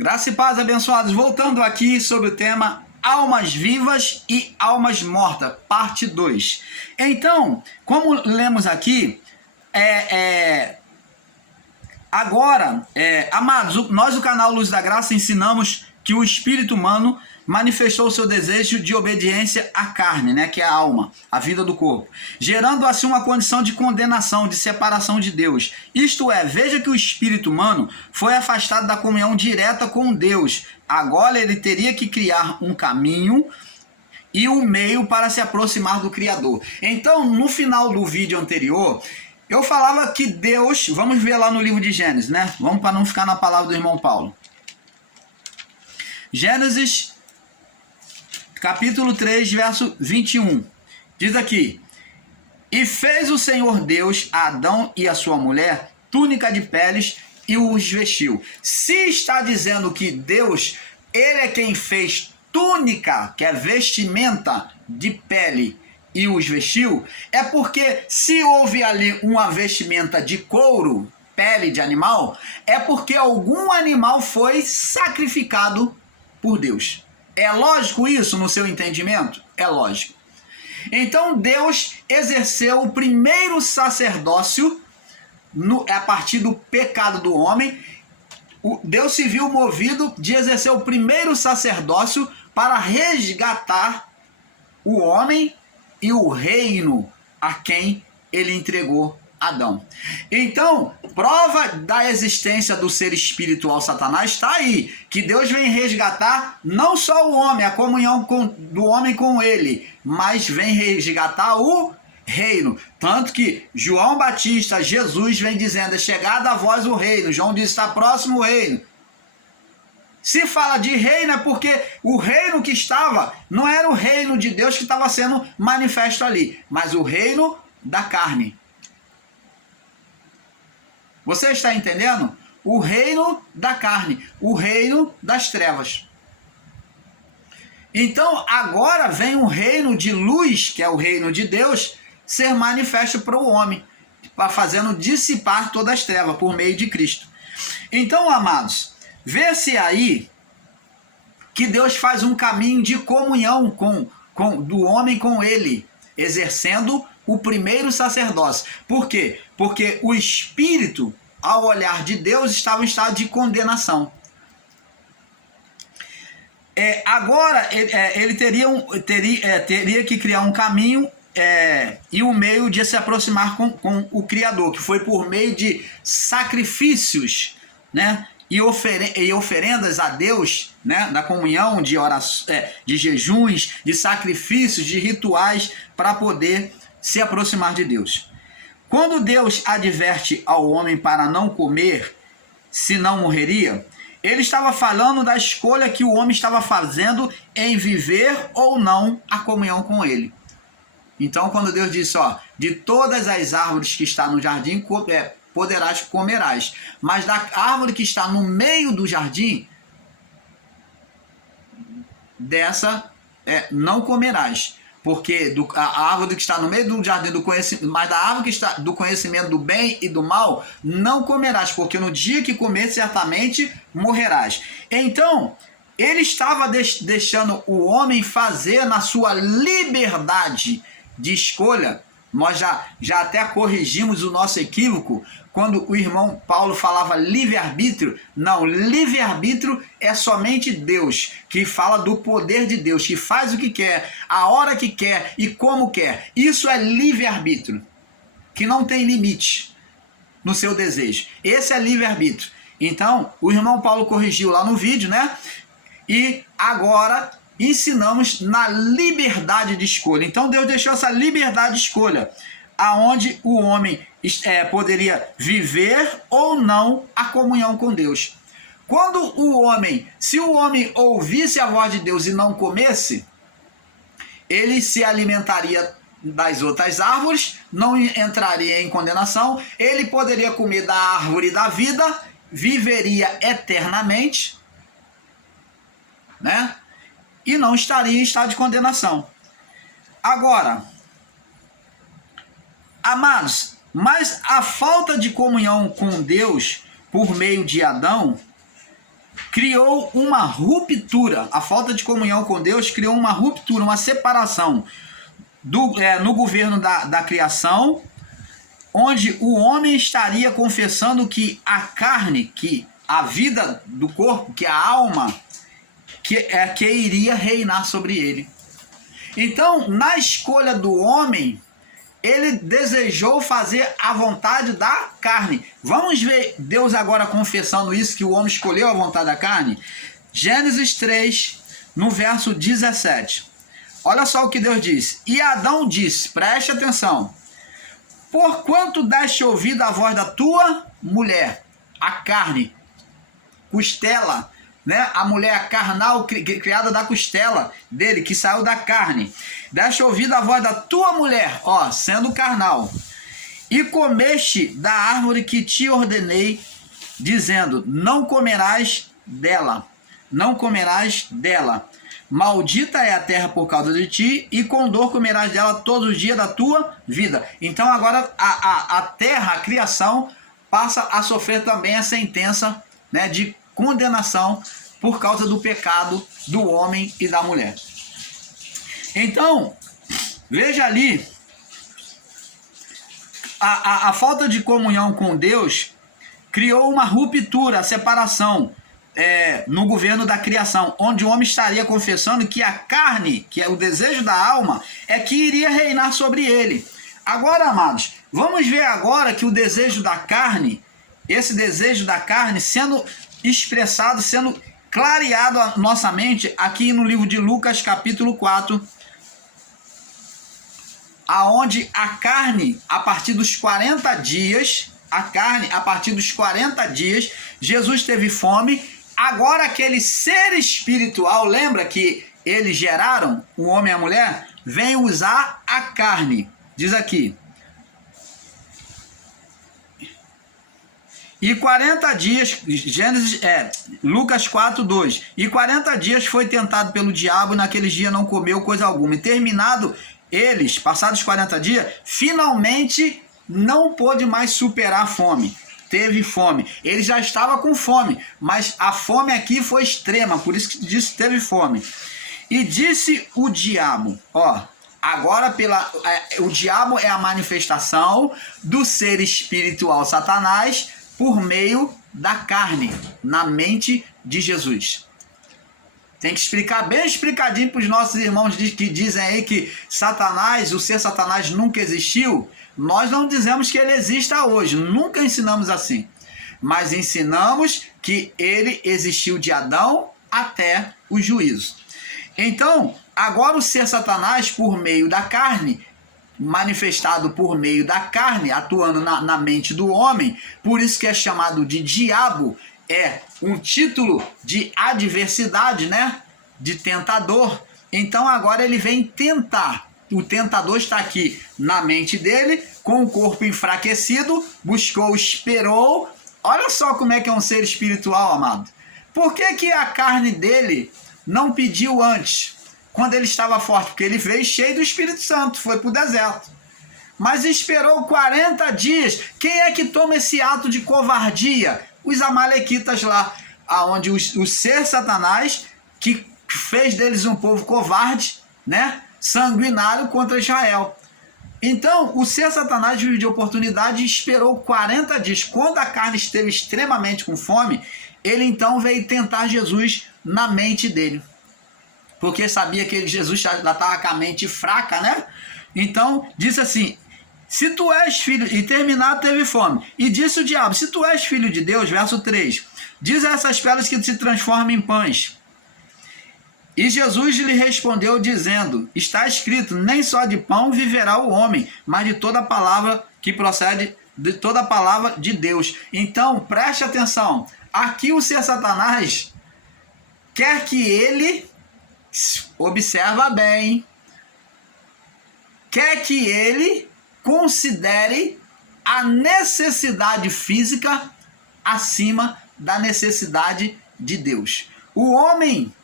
Graça e paz, abençoados. Voltando aqui sobre o tema almas vivas e almas mortas, parte 2. Então, como lemos aqui, agora, amados, nós do canal Luz da Graça ensinamos que o espírito humano manifestou o seu desejo de obediência à carne, né, que é a alma, a vida do corpo, gerando assim uma condição de condenação, de separação de Deus. Isto é, veja que o espírito humano foi afastado da comunhão direta com Deus. Agora ele teria que criar um caminho e um meio para se aproximar do Criador. Então, no final do vídeo anterior, eu falava que Deus, vamos ver lá no livro de Gênesis, né? Vamos para não ficar na palavra do irmão Paulo. Gênesis, capítulo 3, verso 21. Diz aqui: E fez o Senhor Deus a Adão e a sua mulher túnica de peles e os vestiu. Se está dizendo que Deus, ele é quem fez túnica, que é vestimenta de pele, e os vestiu, é porque se houve ali uma vestimenta de couro, pele de animal, é porque algum animal foi sacrificado por Deus. É lógico isso no seu entendimento? É lógico. Então Deus exerceu o primeiro sacerdócio a partir do pecado do homem. Deus se viu movido de exercer o primeiro sacerdócio para resgatar o homem e o reino a quem ele entregou Adão. Então, prova da existência do ser espiritual Satanás está aí, que Deus vem resgatar não só o homem, a comunhão do homem com ele, mas vem resgatar o reino. Tanto que João Batista, Jesus vem dizendo: é chegado a vós o reino. João diz: está próximo o reino. Se fala de reino é porque o reino que estava não era o reino de Deus que estava sendo manifesto ali, mas o reino da carne. Você está entendendo? O reino da carne, o reino das trevas. Então agora vem um reino de luz, que é o reino de Deus, ser manifesto para o homem, fazendo dissipar todas as trevas por meio de Cristo. Então, amados, vê-se aí que Deus faz um caminho de comunhão do homem com ele, exercendo o primeiro sacerdócio. Por quê? Porque o espírito, ao olhar de Deus, estava em estado de condenação. Agora ele teria que criar um caminho e um meio de se aproximar com o Criador, que foi por meio de sacrifícios, né? E oferendas a Deus, né, na comunhão, de jejuns, de sacrifícios, de rituais, para poder se aproximar de Deus. Quando Deus adverte ao homem para não comer, senão morreria, ele estava falando da escolha que o homem estava fazendo em viver ou não a comunhão com ele. Então, quando Deus disse, de todas as árvores que estão no jardim, comerás, mas da árvore que está no meio do jardim, dessa não comerás, porque a árvore que está no meio do jardim do conhecimento, mas da árvore que está do conhecimento do bem e do mal, não comerás, porque no dia que comer, certamente morrerás. Então, ele estava deixando o homem fazer na sua liberdade de escolha. Nós já até corrigimos o nosso equívoco quando o irmão Paulo falava livre-arbítrio. Não, livre-arbítrio é somente Deus, que fala do poder de Deus, que faz o que quer, a hora que quer e como quer. Isso é livre-arbítrio, que não tem limite no seu desejo. Esse é livre-arbítrio. Então, o irmão Paulo corrigiu lá no vídeo, né? E agora ensinamos na liberdade de escolha. Então Deus deixou essa liberdade de escolha, aonde o homem poderia viver ou não a comunhão com Deus. Se o homem ouvisse a voz de Deus e não comesse, ele se alimentaria das outras árvores, não entraria em condenação, ele poderia comer da árvore da vida, viveria eternamente, né? E não estaria em estado de condenação. Agora, amados, mas a falta de comunhão com Deus por meio de Adão criou uma ruptura. A falta de comunhão com Deus criou uma ruptura, uma separação no governo da criação, onde o homem estaria confessando que a carne, que a vida do corpo, que a alma, que iria reinar sobre ele. Então, na escolha do homem, ele desejou fazer a vontade da carne. Vamos ver Deus agora confessando isso, que o homem escolheu a vontade da carne? Gênesis 3, no verso 17. Olha só o que Deus diz. E Adão disse, preste atenção: porquanto deste ouvido à voz da tua mulher, a carne, costela, né? A mulher carnal criada da costela dele, que saiu da carne. Deste ouvido à voz da tua mulher, ó, sendo carnal, e comeste da árvore que te ordenei, dizendo, não comerás dela, não comerás dela. Maldita é a terra por causa de ti, e com dor comerás dela todos os dias da tua vida. Então agora a terra, a criação, passa a sofrer também a sentença, né, de condenação por causa do pecado do homem e da mulher. Então, veja ali, a falta de comunhão com Deus criou uma ruptura, a separação no governo da criação, onde o homem estaria confessando que a carne, que é o desejo da alma, é que iria reinar sobre ele. Agora, amados, vamos ver agora que o desejo da carne, esse desejo da carne sendo expressado, sendo clareado a nossa mente aqui no livro de Lucas, capítulo 4, aonde a carne, a partir dos 40 dias, Jesus teve fome. Agora aquele ser espiritual, lembra que eles geraram, o homem e a mulher, vem usar a carne. Diz aqui. E 40 dias, Lucas 4, 2. E 40 dias foi tentado pelo diabo, e naqueles dias não comeu coisa alguma. E terminado eles, passados 40 dias, finalmente não pôde mais superar a fome. Teve fome. Ele já estava com fome, mas a fome aqui foi extrema, por isso que disse que teve fome. E disse o diabo, ó, agora o diabo é a manifestação do ser espiritual Satanás por meio da carne, na mente de Jesus. Tem que explicar bem explicadinho para os nossos irmãos que dizem aí que Satanás, o ser Satanás nunca existiu. Nós não dizemos que ele exista hoje, nunca ensinamos assim. Mas ensinamos que ele existiu de Adão até o juízo. Então, agora o ser Satanás, por meio da carne, manifestado por meio da carne, atuando na mente do homem, por isso que é chamado de diabo, é um título de adversidade, né? De tentador. Então agora ele vem tentar. O tentador está aqui na mente dele, com o corpo enfraquecido, buscou, esperou. Olha só como é que é um ser espiritual, amado. Por que a carne dele não pediu antes, quando ele estava forte? Porque ele veio cheio do Espírito Santo, foi para o deserto. Mas esperou 40 dias. Quem é que toma esse ato de covardia? Os amalequitas lá, onde o ser Satanás, que fez deles um povo covarde, né? Sanguinário contra Israel. Então, o ser Satanás viu de oportunidade e esperou 40 dias. Quando a carne esteve extremamente com fome, ele então veio tentar Jesus na mente dele. Porque sabia que Jesus já estava com a mente fraca, né? Então, disse assim, se tu és filho, e terminado teve fome. E disse o diabo, se tu és filho de Deus, verso 3, diz a essas pedras que se transformam em pães. E Jesus lhe respondeu dizendo, está escrito, nem só de pão viverá o homem, mas de toda palavra que procede, de toda palavra de Deus. Então, preste atenção, aqui o ser Satanás quer que ele, observa bem, quer que ele considere a necessidade física acima da necessidade de Deus. O homem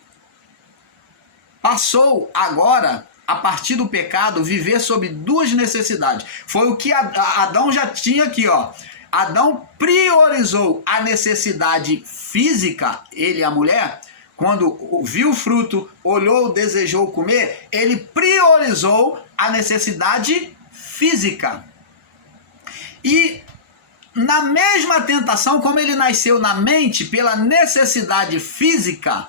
passou agora, a partir do pecado, viver sob duas necessidades. Foi o que Adão já tinha aqui, ó. Adão priorizou a necessidade física, ele e a mulher, quando viu o fruto, olhou, desejou comer, ele priorizou a necessidade física. E na mesma tentação, como ele nasceu na mente pela necessidade física,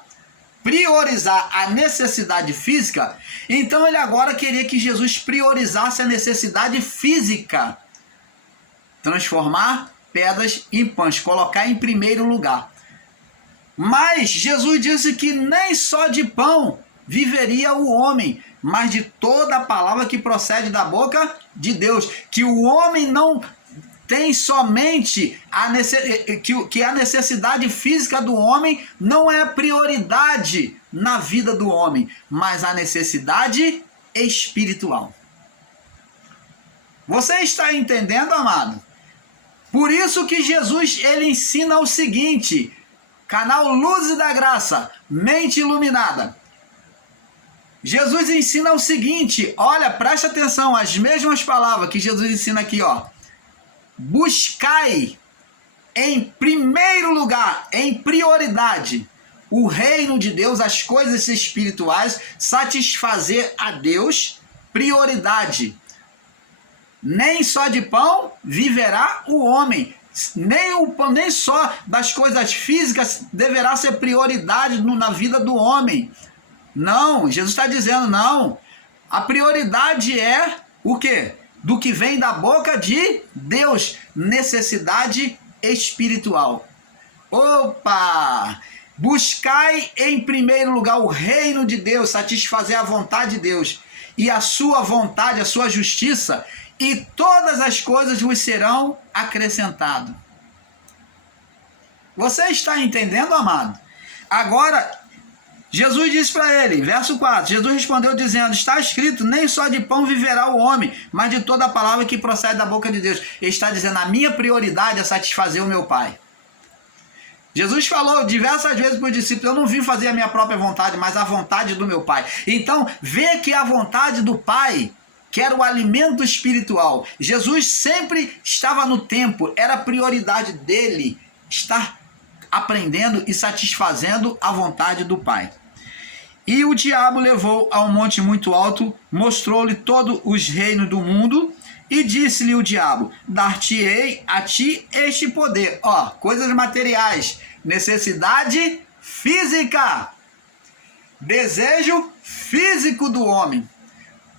priorizar a necessidade física, então ele agora queria que Jesus priorizasse a necessidade física. Transformar pedras em pães, colocar em primeiro lugar. Mas Jesus disse que nem só de pão viveria o homem, mas de toda a palavra que procede da boca de Deus. Que o homem não tem somente que a necessidade física do homem não é a prioridade na vida do homem, mas a necessidade espiritual. Você está entendendo, amado? Por isso que Jesus ele ensina o seguinte: canal Luz da Graça, mente iluminada. Jesus ensina o seguinte, olha, presta atenção, as mesmas palavras que Jesus ensina aqui, ó. Buscai em primeiro lugar, em prioridade, o reino de Deus, as coisas espirituais, satisfazer a Deus, prioridade. Nem só de pão viverá o homem. Nem só das coisas físicas deverá ser prioridade na vida do homem. Não, Jesus está dizendo não. A prioridade é o quê? Do que vem da boca de Deus. Necessidade espiritual. Opa! Buscai em primeiro lugar o reino de Deus, satisfazer a vontade de Deus e a sua vontade, a sua justiça, e todas as coisas vos serão acrescentadas. Você está entendendo, amado? Agora, Jesus disse para ele, verso 4, Jesus respondeu dizendo, está escrito, nem só de pão viverá o homem, mas de toda a palavra que procede da boca de Deus. Ele está dizendo, a minha prioridade é satisfazer o meu Pai. Jesus falou diversas vezes para os discípulos, eu não vim fazer a minha própria vontade, mas a vontade do meu Pai. Então, vê que a vontade do Pai, que era o alimento espiritual, Jesus sempre estava no templo, era a prioridade dele, estar aprendendo e satisfazendo a vontade do Pai. E o diabo levou a um monte muito alto, mostrou-lhe todos os reinos do mundo, e disse-lhe o diabo, dar-te-ei a ti este poder. Ó, coisas materiais, necessidade física, desejo físico do homem.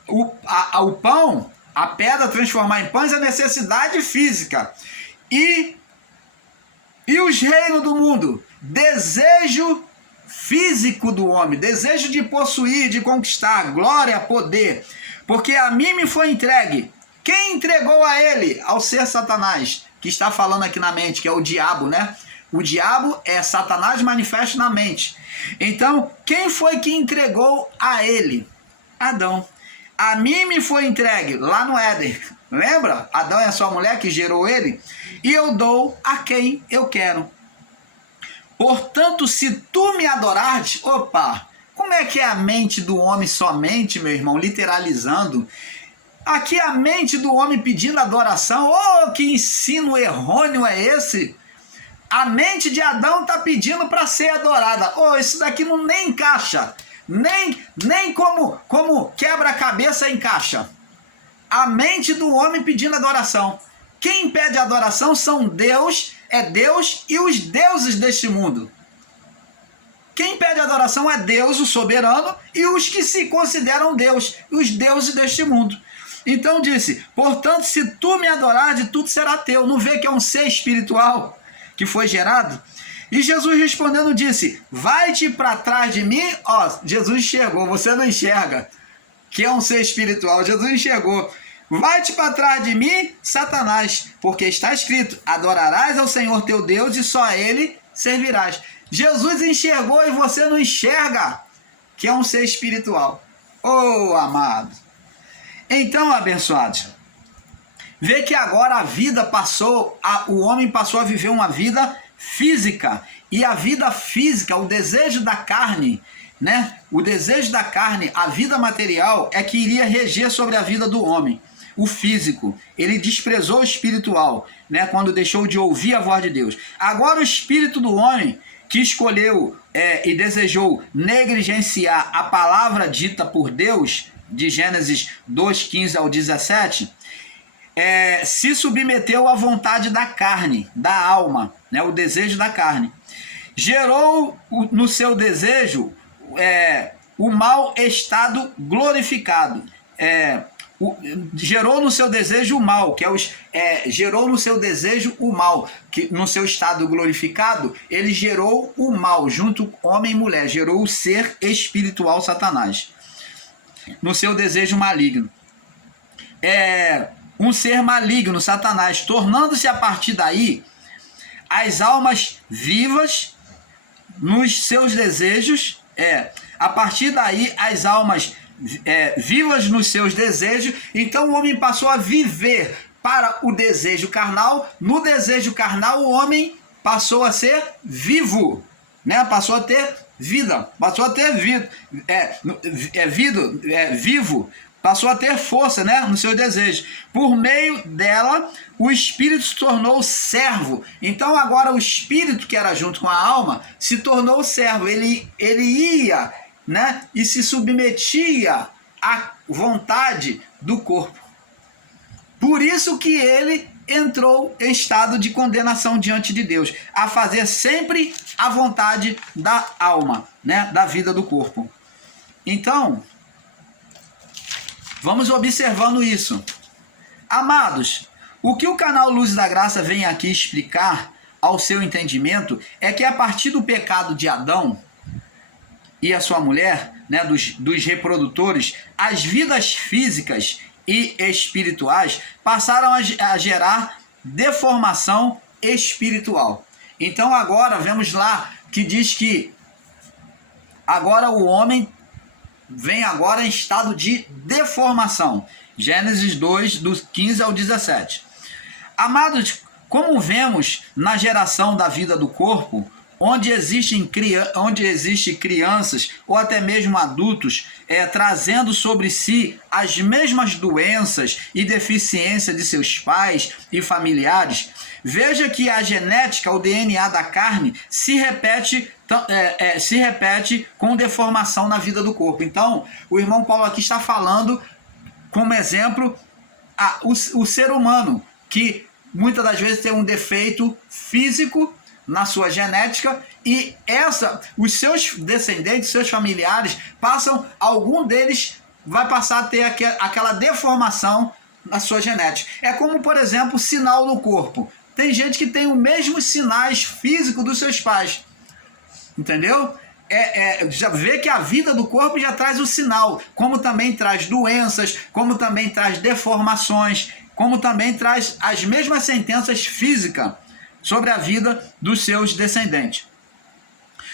O pão, a pedra transformar em pães é necessidade física. E os reinos do mundo, desejo físico do homem, desejo de possuir, de conquistar, glória, poder. Porque a mim me foi entregue. Quem entregou a ele? Ao ser Satanás, que está falando aqui na mente, que é o diabo, né? O diabo é Satanás manifesto na mente. Então, quem foi que entregou a ele? Adão. A mim me foi entregue lá no Éden. Lembra? Adão é a sua mulher que gerou ele. E eu dou a quem eu quero. Portanto, se tu me adorares... Opa! Como é que é a mente do homem somente, meu irmão? Literalizando. Aqui a mente do homem pedindo adoração. Oh, que ensino errôneo é esse? A mente de Adão está pedindo para ser adorada. Oh, isso daqui não nem encaixa. Nem como quebra-cabeça encaixa. A mente do homem pedindo adoração. Quem pede adoração são Deus, é Deus e os deuses deste mundo. Quem pede adoração é Deus, o soberano, e os que se consideram Deus, os deuses deste mundo. Então disse, portanto, se tu me adorares, tudo será teu. Não vê que é um ser espiritual que foi gerado? E Jesus respondendo disse, vai-te para trás de mim. Ó, Jesus enxergou, você não enxerga, que é um ser espiritual. Jesus enxergou. Vai-te para trás de mim, Satanás, porque está escrito, adorarás ao Senhor teu Deus e só a Ele servirás. Jesus enxergou e você não enxerga, que é um ser espiritual. Oh, amado. Então, abençoados, vê que agora a vida passou, o homem passou a viver uma vida física. E a vida física, o desejo da carne, né? O desejo da carne, a vida material, é que iria reger sobre a vida do homem. o físico. Ele desprezou o espiritual, né, quando deixou de ouvir a voz de Deus. Agora o espírito do homem que escolheu e desejou negligenciar a palavra dita por Deus, de Gênesis 2:15 ao 17, se submeteu à vontade da carne, da alma, né, o desejo da carne. Gerou no seu desejo o mal estado glorificado. Gerou no seu desejo o mal, gerou no seu desejo o mal, que no seu estado glorificado, ele gerou o mal, junto homem e mulher, gerou o ser espiritual Satanás, no seu desejo maligno. Um ser maligno, Satanás, tornando-se a partir daí as almas vivas nos seus desejos, a partir daí as almas vivas nos seus desejos. Então o homem passou a viver para o desejo carnal. No desejo carnal o homem passou a ser vivo, né? Passou a ter vida, passou a ter vida, vivo, passou a ter força, né, no seu desejo. Por meio dela, o espírito se tornou servo. Então agora o espírito que era junto com a alma se tornou servo. Ele ia, né, e se submetia à vontade do corpo. Por isso que ele entrou em estado de condenação diante de Deus, a fazer sempre a vontade da alma, né, da vida do corpo. Então, vamos observando isso. Amados, o que o canal Luz da Graça vem aqui explicar ao seu entendimento é que a partir do pecado de Adão e a sua mulher, né, dos reprodutores, as vidas físicas e espirituais passaram a gerar deformação espiritual. Então agora, vemos lá que diz que agora o homem vem agora em estado de deformação. Gênesis 2, do 15 ao 17. Amados, como vemos na geração da vida do corpo, onde existem crianças ou até mesmo adultos trazendo sobre si as mesmas doenças e deficiências de seus pais e familiares, veja que a genética, o DNA da carne, se repete com deformação na vida do corpo. Então, o irmão Paulo aqui está falando como exemplo o ser humano, que muitas das vezes tem um defeito físico na sua genética, e os seus descendentes, seus familiares, algum deles vai passar a ter aquela deformação na sua genética. É como, por exemplo, o sinal no corpo. Tem gente que tem os mesmos sinais físicos dos seus pais. Entendeu? Já vê que a vida do corpo já traz o sinal, como também traz doenças, como também traz deformações, como também traz as mesmas sentenças físicas sobre a vida dos seus descendentes.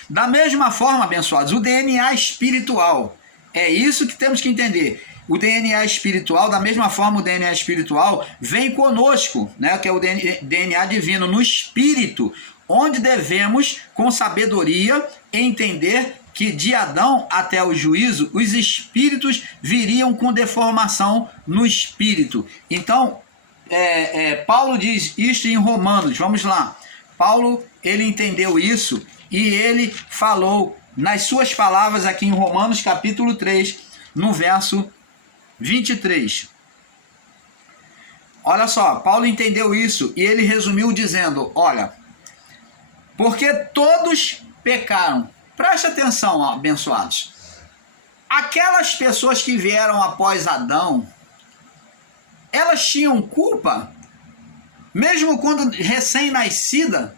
Da mesma forma, abençoados, o DNA espiritual, é isso que temos que entender. O DNA espiritual, da mesma forma, o DNA espiritual vem conosco, né, que é o DNA divino, no espírito, onde devemos, com sabedoria, entender que de Adão até o juízo, os espíritos viriam com deformação no espírito. Então, Paulo diz isso em Romanos, vamos lá. Paulo, ele entendeu isso e ele falou nas suas palavras aqui em Romanos capítulo 3, no verso 23. Olha só, Paulo entendeu isso e ele resumiu dizendo, olha, porque todos pecaram. Preste atenção, abençoados. Aquelas pessoas que vieram após Adão, elas tinham culpa, mesmo quando recém-nascida,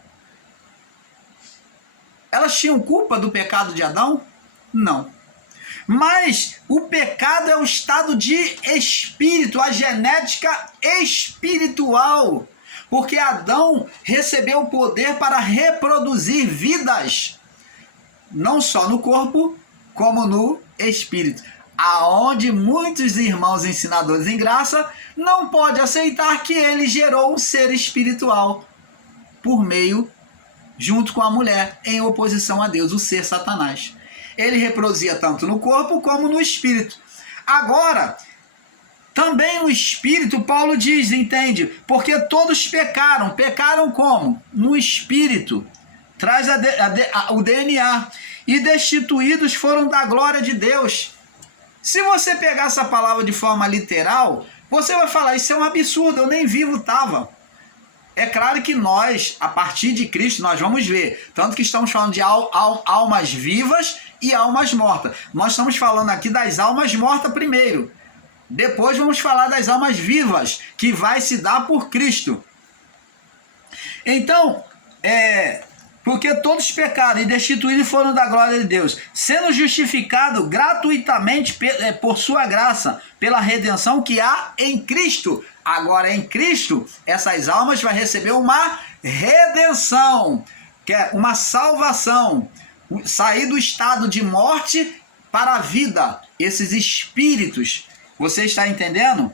elas tinham culpa do pecado de Adão? Não. Mas o pecado é um estado de espírito, a genética espiritual. Porque Adão recebeu o poder para reproduzir vidas, não só no corpo, como no espírito. Aonde muitos irmãos ensinadores em graça não podem aceitar que ele gerou um ser espiritual por meio, junto com a mulher, em oposição a Deus, o ser Satanás. Ele reproduzia tanto no corpo como no espírito. Agora, Também no espírito, Paulo diz, entende? Porque todos pecaram. Pecaram como? No espírito. Traz o DNA. E destituídos foram da glória de Deus. Se você pegar essa palavra de forma literal, você vai falar, isso é um absurdo, eu nem vivo estava. É claro que nós, a partir de Cristo, nós vamos ver. Tanto que estamos falando de almas vivas e almas mortas. Nós estamos falando aqui das almas mortas primeiro. Depois vamos falar das almas vivas, que vai se dar por Cristo. Então, porque todos pecaram e destituídos foram da glória de Deus, sendo justificado gratuitamente por sua graça, pela redenção que há em Cristo. Agora, em Cristo, essas almas vão receber uma redenção, que é uma salvação, sair do estado de morte para a vida, esses espíritos. Você está entendendo?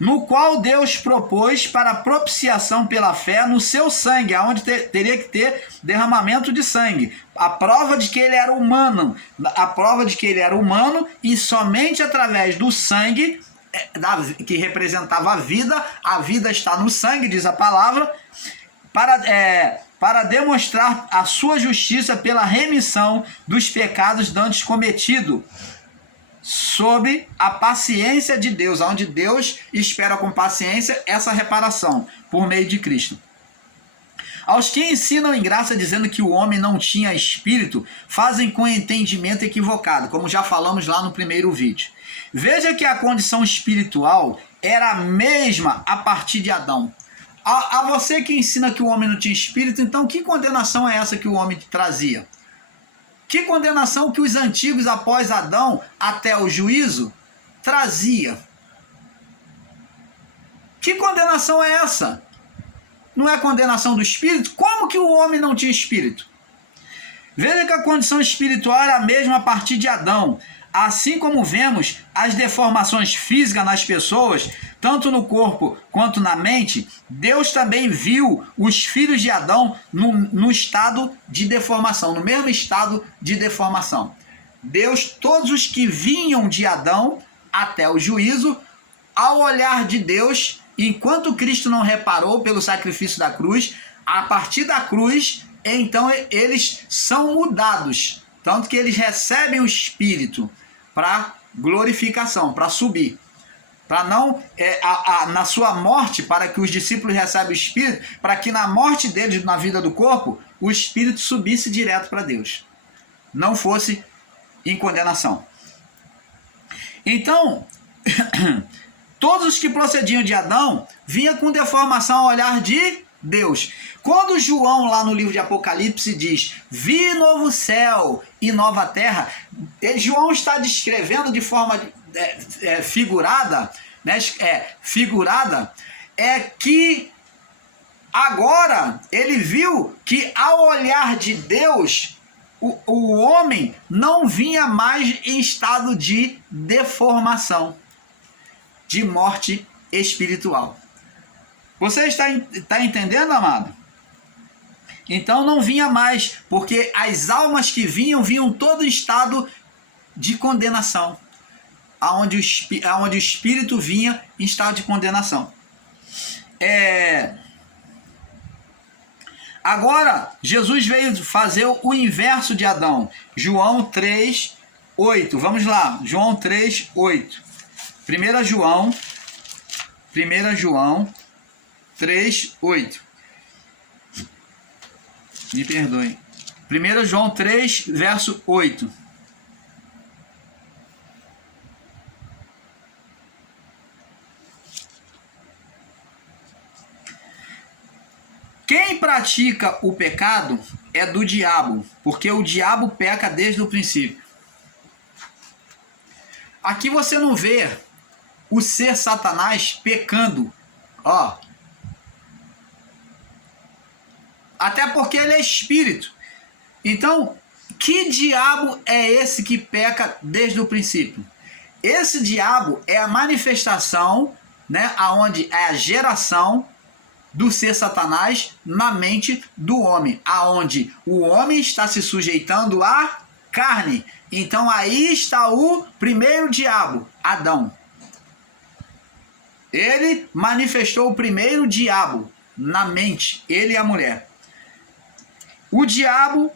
No qual Deus propôs para propiciação pela fé no seu sangue, aonde teria que ter derramamento de sangue. A prova de que ele era humano. A prova de que ele era humano e somente através do sangue, que representava a vida está no sangue, diz a palavra, para demonstrar a sua justiça pela remissão dos pecados dantes cometidos, sob a paciência de Deus, onde Deus espera com paciência essa reparação por meio de Cristo. Aos que ensinam em graça dizendo que o homem não tinha espírito, fazem com entendimento equivocado, como já falamos lá no primeiro vídeo. Veja que a condição espiritual era a mesma a partir de Adão. A você que ensina que o homem não tinha espírito, então que condenação é essa que o homem trazia? Que condenação que os antigos após Adão até o juízo trazia? Que condenação é essa? Não é condenação do espírito? Como que o homem não tinha espírito? Veja que a condição espiritual era a mesma a partir de Adão. Assim como vemos as deformações físicas nas pessoas, tanto no corpo quanto na mente, Deus também viu os filhos de Adão no estado de deformação, no mesmo estado de deformação. Deus, todos os que vinham de Adão até o juízo, ao olhar de Deus, enquanto Cristo não reparou pelo sacrifício da cruz, a partir da cruz, então eles são mudados, tanto que eles recebem o Espírito para glorificação, para subir. Para não, na sua morte, para que os discípulos recebam o Espírito, para que na morte deles, na vida do corpo, o Espírito subisse direto para Deus. Não fosse em condenação. Então, todos os que procediam de Adão vinham com deformação ao olhar de Deus. Quando João, lá no livro de Apocalipse, diz: vi novo céu e nova terra, João está descrevendo de forma figurada, né? Que agora ele viu que ao olhar de Deus, o homem não vinha mais em estado de deformação, de morte espiritual. Você está entendendo, amado? Então não vinha mais, porque as almas que vinham todo em estado de condenação, aonde o espírito vinha em estado de condenação. Agora, Jesus veio fazer o inverso de Adão. João 3:8. Vamos lá, João 3:8. 1 João 3:8. Me perdoe. 1 João 3, verso 8. Quem pratica o pecado é do diabo, porque o diabo peca desde o princípio. Aqui você não vê o ser Satanás pecando, ó. Até porque ele é espírito. Então, que diabo é esse que peca desde o princípio? Esse diabo é a manifestação, né, aonde é a geração do ser Satanás na mente do homem, aonde o homem está se sujeitando à carne. Então aí está o primeiro diabo, Adão. Ele manifestou o primeiro diabo na mente, ele e a mulher. O diabo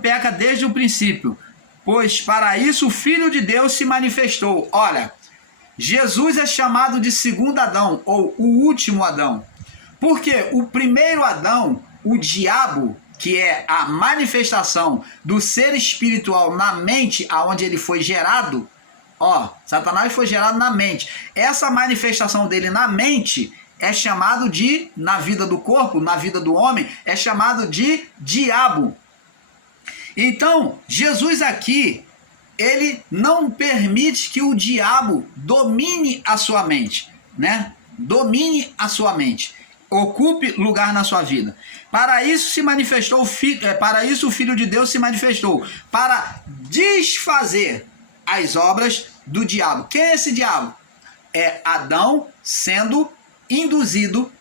peca desde o princípio, pois para isso o Filho de Deus se manifestou. Olha, Jesus é chamado de segundo Adão, ou o último Adão. Porque o primeiro Adão, o diabo, que é a manifestação do ser espiritual na mente, aonde ele foi gerado, Satanás foi gerado na mente. Essa manifestação dele na mente é chamado de, na vida do corpo, na vida do homem, é chamado de diabo. Então, Jesus aqui, ele não permite que o diabo domine a sua mente, né? Domine a sua mente, ocupe lugar na sua vida. Para isso se manifestou para isso o Filho de Deus se manifestou, para desfazer as obras do diabo. Quem é esse diabo? É Adão sendo induzido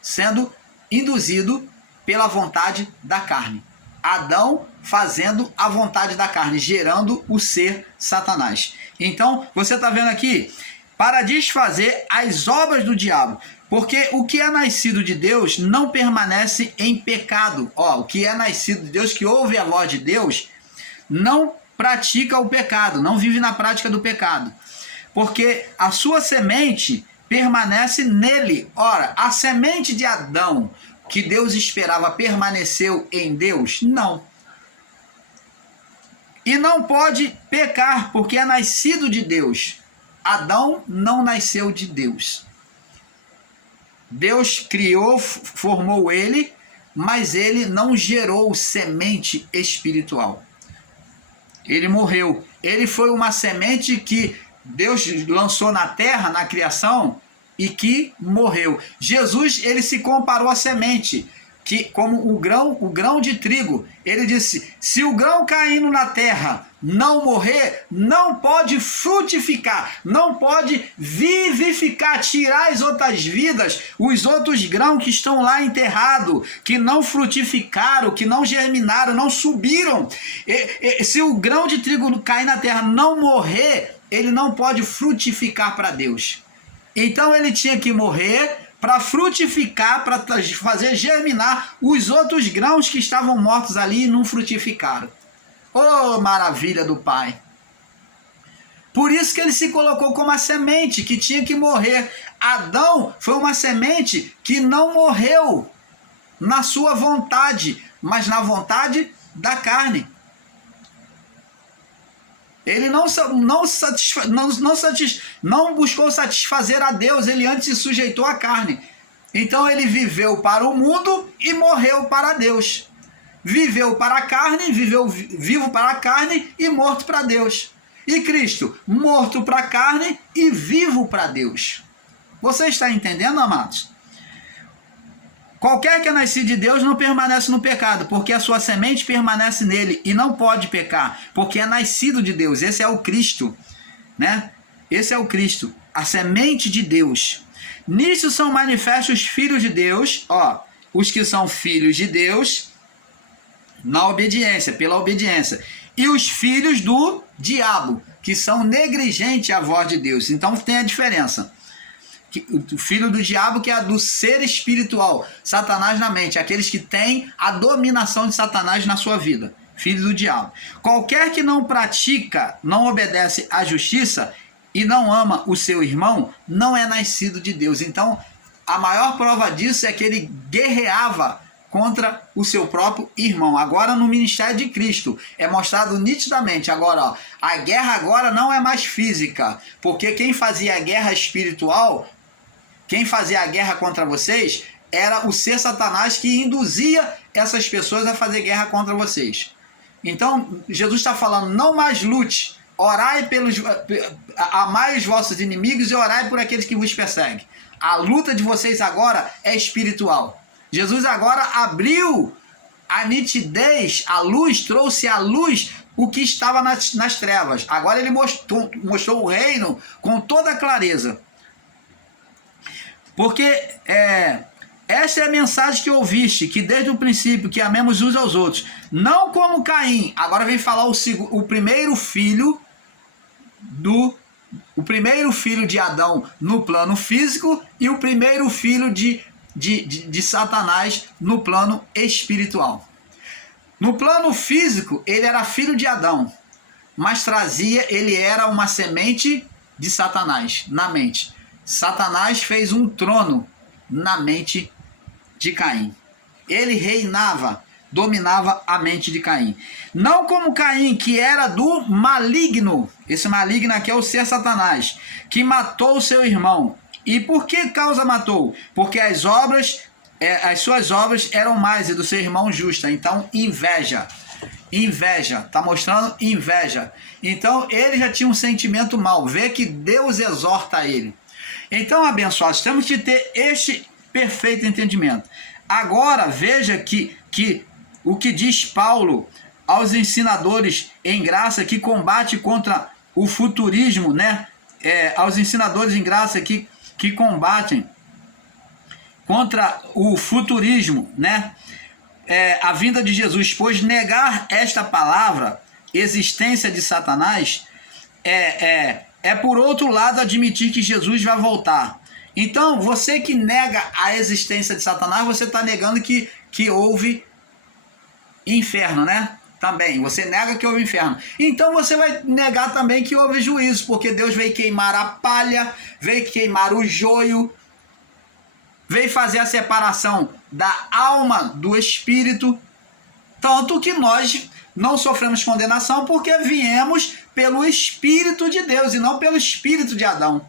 pela vontade da carne. Adão fazendo a vontade da carne, gerando o ser Satanás. Então, você está vendo aqui, para desfazer as obras do diabo. Porque o que é nascido de Deus não permanece em pecado. O que é nascido de Deus, que ouve a voz de Deus, não pratica o pecado, não vive na prática do pecado. Porque a sua semente permanece nele. Ora, a semente de Adão, que Deus esperava, permaneceu em Deus? Não. E não pode pecar, porque é nascido de Deus. Adão não nasceu de Deus. Deus criou, formou ele, mas ele não gerou semente espiritual. Ele morreu. Ele foi uma semente que Deus lançou na terra, na criação, e que morreu. Jesus, ele se comparou à semente, que como o grão de trigo. Ele disse, se o grão caindo na terra não morrer, não pode frutificar, não pode vivificar, tirar as outras vidas, os outros grãos que estão lá enterrados, que não frutificaram, que não germinaram, não subiram. Se o grão de trigo cair na terra não morrer, ele não pode frutificar para Deus. Então ele tinha que morrer para frutificar, para fazer germinar os outros grãos que estavam mortos ali e não frutificaram. Oh, maravilha do Pai! Por isso que ele se colocou como a semente que tinha que morrer. Adão foi uma semente que não morreu na sua vontade, mas na vontade da carne. Ele não buscou satisfazer a Deus, ele antes se sujeitou à carne. Então ele viveu para o mundo e morreu para Deus. Viveu para a carne, viveu vivo para a carne e morto para Deus. E Cristo, morto para a carne e vivo para Deus. Você está entendendo, amados? Qualquer que é nascido de Deus não permanece no pecado, porque a sua semente permanece nele e não pode pecar, porque é nascido de Deus. Esse é o Cristo, né? Esse é o Cristo, a semente de Deus. Nisso são manifestos os filhos de Deus, os que são filhos de Deus na obediência, pela obediência, e os filhos do diabo, que são negligentes à voz de Deus. Então tem a diferença. O filho do diabo, que é do ser espiritual, Satanás na mente, aqueles que têm a dominação de Satanás na sua vida, filho do diabo. Qualquer que não pratica, não obedece à justiça e não ama o seu irmão, não é nascido de Deus. Então, a maior prova disso é que ele guerreava contra o seu próprio irmão. Agora, no ministério de Cristo, é mostrado nitidamente. Agora, a guerra agora não é mais física, porque quem fazia a guerra espiritual, quem fazia a guerra contra vocês, era o ser Satanás que induzia essas pessoas a fazer guerra contra vocês. Então, Jesus está falando, não mais lute, orai amai os vossos inimigos e orai por aqueles que vos perseguem. A luta de vocês agora é espiritual. Jesus agora abriu a nitidez, a luz, trouxe à luz o que estava nas trevas. Agora ele mostrou o reino com toda a clareza. Porque essa é a mensagem que ouviste, que desde o princípio que amemos uns aos outros, não como Caim. Agora vem falar o primeiro filho o primeiro filho de Adão no plano físico e o primeiro filho de Satanás no plano espiritual. No plano físico, ele era filho de Adão, mas ele era uma semente de Satanás na mente. Satanás fez um trono na mente de Caim. Ele reinava, dominava a mente de Caim. Não como Caim, que era do maligno. Esse maligno aqui é o ser Satanás, que matou o seu irmão. E por que causa matou? Porque as suas obras eram mais e do seu irmão justa. Então, inveja. Inveja. Está mostrando inveja. Então, ele já tinha um sentimento mau. Vê que Deus exorta ele. Então, abençoados, temos que ter este perfeito entendimento. Agora, veja que o que diz Paulo aos ensinadores em graça que combate contra o futurismo, né? Aos ensinadores em graça que combatem contra o futurismo, né? A vinda de Jesus, pois negar esta palavra, existência de Satanás, por outro lado admitir que Jesus vai voltar. Então, você que nega a existência de Satanás, você está negando que houve inferno, né? Também, você nega que houve inferno. Então você vai negar também que houve juízo, porque Deus veio queimar a palha, veio queimar o joio, veio fazer a separação da alma do espírito, tanto que nós não sofremos condenação porque viemos pelo Espírito de Deus e não pelo Espírito de Adão.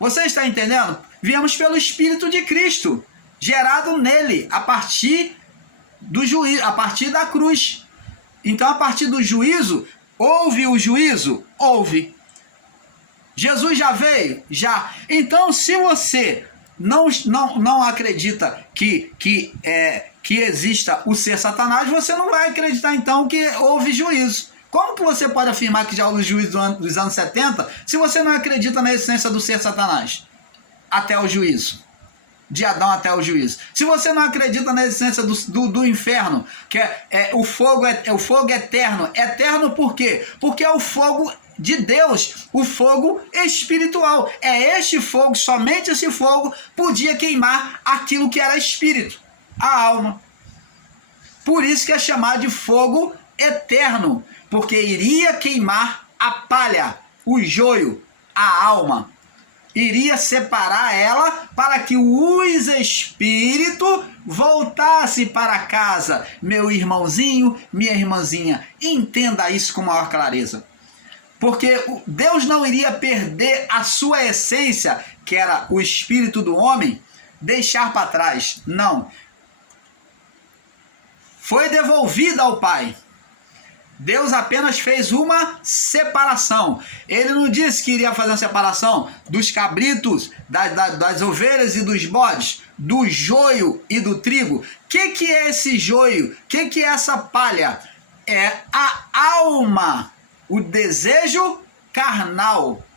Você está entendendo? Viemos pelo Espírito de Cristo, gerado nele, a partir do juízo, a partir da cruz. Então, a partir do juízo, houve o juízo? Houve. Jesus já veio? Já. Então, se você não acredita que exista o ser Satanás, você não vai acreditar, então, que houve juízo. Como que você pode afirmar que já houve juízo dos anos 70 se você não acredita na essência do ser Satanás? Até o juízo. De Adão até o juízo. Se você não acredita na essência do inferno, que o fogo eterno. Eterno por quê? Porque é o fogo de Deus, o fogo espiritual. É este fogo, somente esse fogo, podia queimar aquilo que era espírito, a alma. Por isso que é chamado de fogo eterno, porque iria queimar a palha, o joio, a alma. Iria separar ela para que os espíritos voltassem para casa. Meu irmãozinho, minha irmãzinha, entenda isso com maior clareza. Porque Deus não iria perder a sua essência, que era o espírito do homem, deixar para trás. Não. Foi devolvida ao Pai. Deus apenas fez uma separação. Ele não disse que iria fazer uma separação dos cabritos, das ovelhas e dos bodes, do joio e do trigo. O que é esse joio? O que é essa palha? É a alma, o desejo carnal